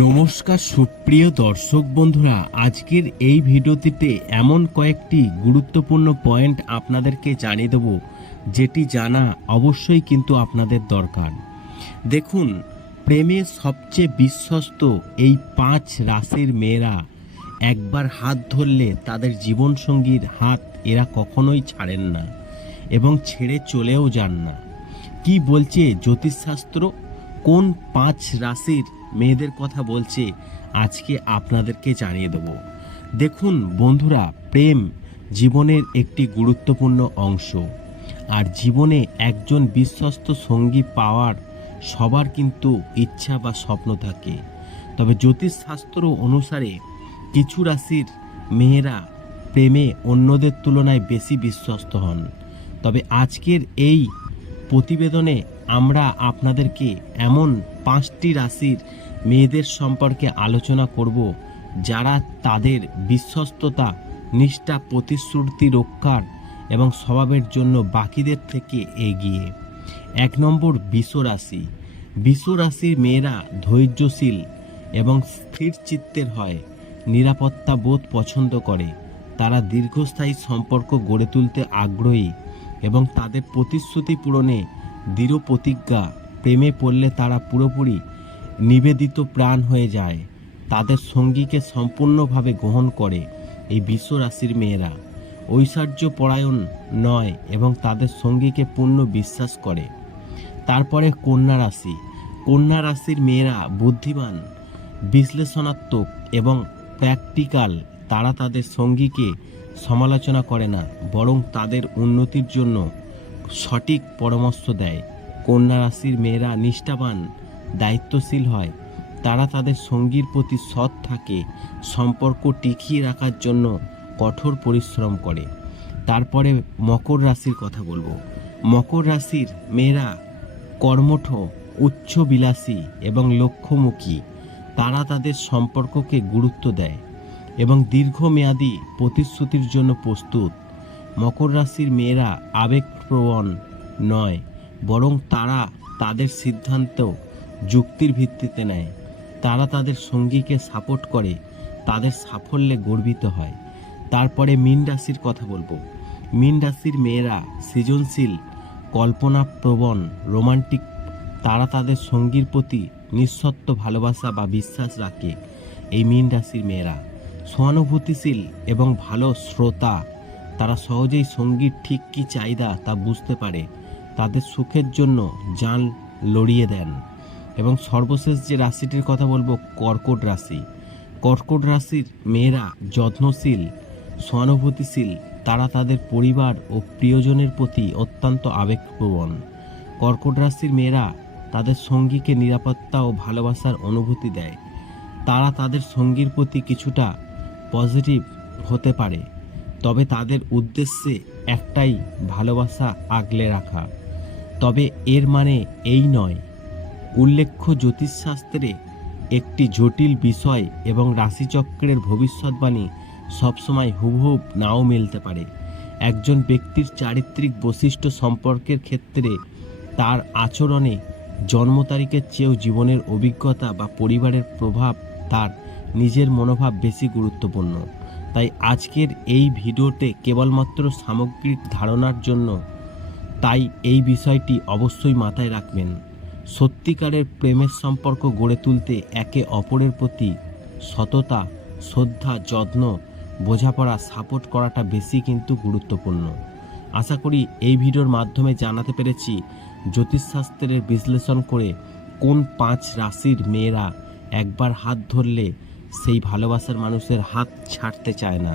নমস্কার সুপ্রিয় দর্শক বন্ধুরা, আজকের এই ভিডিওটিতে এমন কয়েকটি গুরুত্বপূর্ণ পয়েন্ট আপনাদেরকে জানিয়ে দেব, যেটি জানা অবশ্যই কিন্তু আপনাদের দরকার। দেখুন, প্রেমে সবচেয়ে বিশ্বস্ত এই পাঁচ রাশির মেয়েরা একবার হাত ধরলে তাদের জীবনসঙ্গীর হাত এরা কখনোই ছাড়েন না এবং ছেড়ে চলেও যান না। কি বলছে জ্যোতিষশাস্ত্র? কোন পাঁচ রাশির মেয়েদের কথা বলছে, আজকে আপনাদেরকে জানিয়ে দেব। দেখুন বন্ধুরা, প্রেম জীবনের একটি গুরুত্বপূর্ণ অংশ। আর জীবনে একজন বিশ্বস্ত সঙ্গী পাওয়ার সবার কিন্তু ইচ্ছা বা স্বপ্ন থাকে। তবে জ্যোতিষশাস্ত্র অনুসারে কিছু রাশির মেয়েরা প্রেমে অন্যদের তুলনায় বেশি বিশ্বস্ত হন। তবে আজকের এই প্রতিবেদনে আমরা আপনাদেরকে এমন পাঁচটি রাশির মেয়েদের সম্পর্কে আলোচনা করব, যারা তাদের বিশ্বস্ততা, নিষ্ঠা, প্রতিশ্রুতি রক্ষার এবং স্বভাবের জন্য বাকিদের থেকে এগিয়ে। এক নম্বর বিশ্ব রাশি। বিশ্ব রাশির মেয়েরা ধৈর্যশীল এবং স্থির চিত্তের হয়, নিরাপত্তা বোধ পছন্দ করে। তারা দীর্ঘস্থায়ী সম্পর্ক গড়ে তুলতে আগ্রহী এবং তাদের প্রতিশ্রুতি পূরণে দৃঢ় প্রতিজ্ঞা প্রেমে পড়লে তারা পুরোপুরি নিবেদিত প্রাণ হয়ে যায়। তাদের সঙ্গীকে সম্পূর্ণভাবে গ্রহণ করে এই বিশ্ব রাশির মেয়েরা। ঐশ্বর্য পরায়ণ নয় এবং তাদের সঙ্গীকে পূর্ণ বিশ্বাস করে। তারপরে কন্যা রাশি। কন্যা রাশির মেয়েরা বুদ্ধিমান, বিশ্লেষণাত্মক এবং প্র্যাকটিক্যাল। তারা তাদের সঙ্গীকে সমালোচনা করে না, বরং তাদের উন্নতির জন্য সঠিক পরামর্শ দেয়। কন্যা রাশির মেয়েরা নিষ্ঠাবান, দায়িত্বশীল হয়। তারা তাদের সঙ্গীর প্রতি সৎ থাকে, সম্পর্ক টিকিয়ে রাখার জন্য কঠোর পরিশ্রম করে। তারপরে মকর রাশির কথা বলব। মকর রাশির মেয়েরা কর্মঠ, উচ্চবিলাসী এবং লক্ষ্যমুখী। তারা তাদের সম্পর্ককে গুরুত্ব দেয় এবং দীর্ঘমেয়াদী প্রতিশ্রুতির জন্য প্রস্তুত। মকর রাশির মেয়েরা আবেগপ্রবণ নয় বরং তারা তাদের সিদ্ধান্ত যুক্তির ভিত্তিতে নেয়। তারা তাদের সঙ্গীকে সাপোর্ট করে, তাদের সাফল্যে গর্বিত হয়। তারপরে মীন রাশির কথা বলব। মীন রাশির মেয়েরা সৃজনশীল, কল্পনাপ্রবণ, রোমান্টিক। তারা তাদের সঙ্গীর প্রতি নিঃসত্ব ভালোবাসা বা বিশ্বাস রাখে এই মীন রাশির মেয়েরা। সহানুভূতিশীল এবং ভালো শ্রোতা। তারা সহজেই সংগীত ঠিক কী চাহিদা তা বুঝতে পারে। তাদের সুখের জন্য যান লড়িয়ে দেন। এবং সর্বশেষ যে রাশিটির কথা বলব, কর্কট রাশি। কর্কট রাশির মেয়েরা যত্নশীল, সহানুভূতিশীল, তারা তাদের পরিবার ও প্রিয়জনের প্রতি অত্যন্ত আবেগপ্রবণ। কর্কট রাশির মেয়েরা তাদের সঙ্গীকে নিরাপত্তা ও ভালোবাসার অনুভূতি দেয়। তারা তাদের সঙ্গীর প্রতি কিছুটা পজিটিভ হতে পারে, তবে তাদের উদ্দেশ্যে একটাই ভালোবাসা আগলে রাখা। তবে এর মানে এই নয়। উল্লেখ্য জ্যোতিষশাস্ত্রে একটি জটিল বিষয় এবং রাশিচক্রের ভবিষ্যৎবাণী সবসময় হুবহুব নাও মিলতে পারে। একজন ব্যক্তির চারিত্রিক বৈশিষ্ট্য সম্পর্কের ক্ষেত্রে তার আচরণে জন্ম তারিখের চেয়েও জীবনের অভিজ্ঞতা বা পরিবারের প্রভাব তার নিজের মনোভাব বেশি গুরুত্বপূর্ণ। তাই আজকের এই ভিডিওতে কেবলমাত্র সামগ্রিক ধারণার জন্য তাই এই বিষয়টি অবশ্যই মাথায় রাখবেন। সত্যিকারের প্রেমের সম্পর্ক গড়ে তুলতে একে অপরের প্রতি সততা, শ্রদ্ধা, যত্ন, বোঝাপড়া, সাপোর্ট করাটা বেশি কিন্তু গুরুত্বপূর্ণ। আশা করি এই ভিডিওর মাধ্যমে জানাতে পেরেছি জ্যোতিষশাস্ত্রের বিশ্লেষণ করে কোন পাঁচ রাশির মেয়েরা একবার হাত ধরলে সেই ভালোবাসার মানুষের হাত ছাড়তে চায় না।